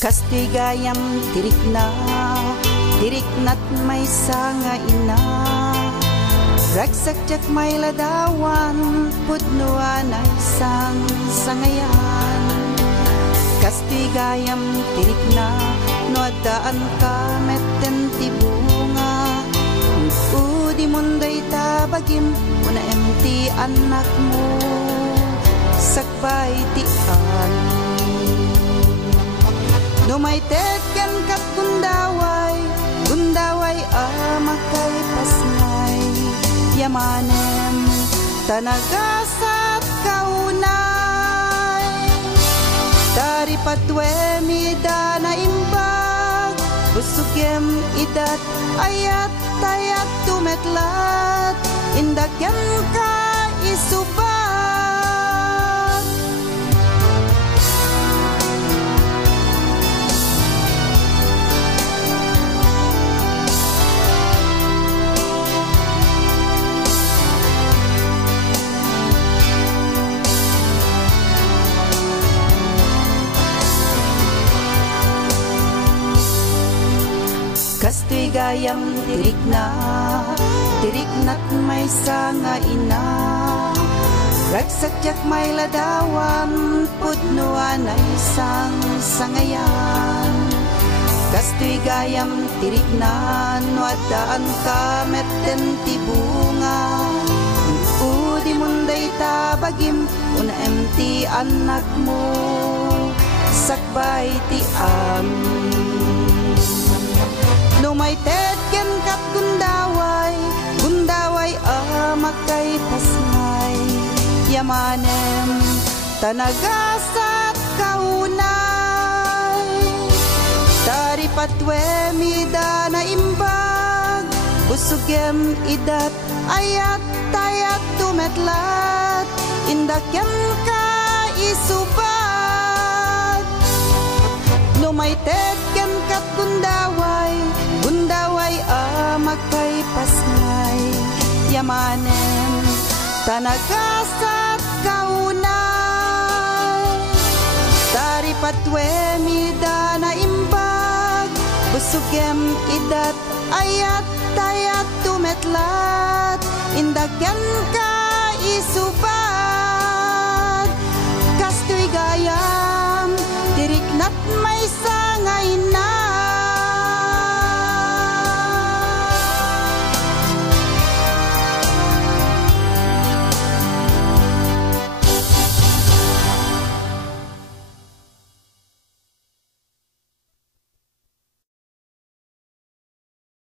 Kastigayam tiriknat may sanga ina. Ragsak may ladawan, pudnuan ay sang sangayan. Kastigayam tirikna, no adaan ka metten tibunga. Udi munday tabagim, una emti anak mo, sakbay tian. Numaited kan kat gundaway amakay pasngay. Yamanem tanagasat kaunay. Taripatwe mida na imbag, busugem idat ayat tayat tumetlat. Indagyan ka isubat. Kastigayam tiriknat may sanga ina. Ragsak may ladawan, pudnuan ay sang sangayan. Kastigayam tiriknan, wadaan ka metten tibunga. Udi munday tabagim, una emti anak mo, sakbay ti Numaited ken kat gundaway amakay pasngay. Yamanem tanagasat kaunay. Taripatwe mida na imbag, busugem idat ayat tayat tumetlat. Indakyan ka isubat. Numaited ken kat gundaway amakay pasngay. Yamanem tanagasat kaunay. Taripatwe mida na imbag, busugem idat ayat tayat tumetlat. Indagyan ka isubat. Kastigayam tiriknat may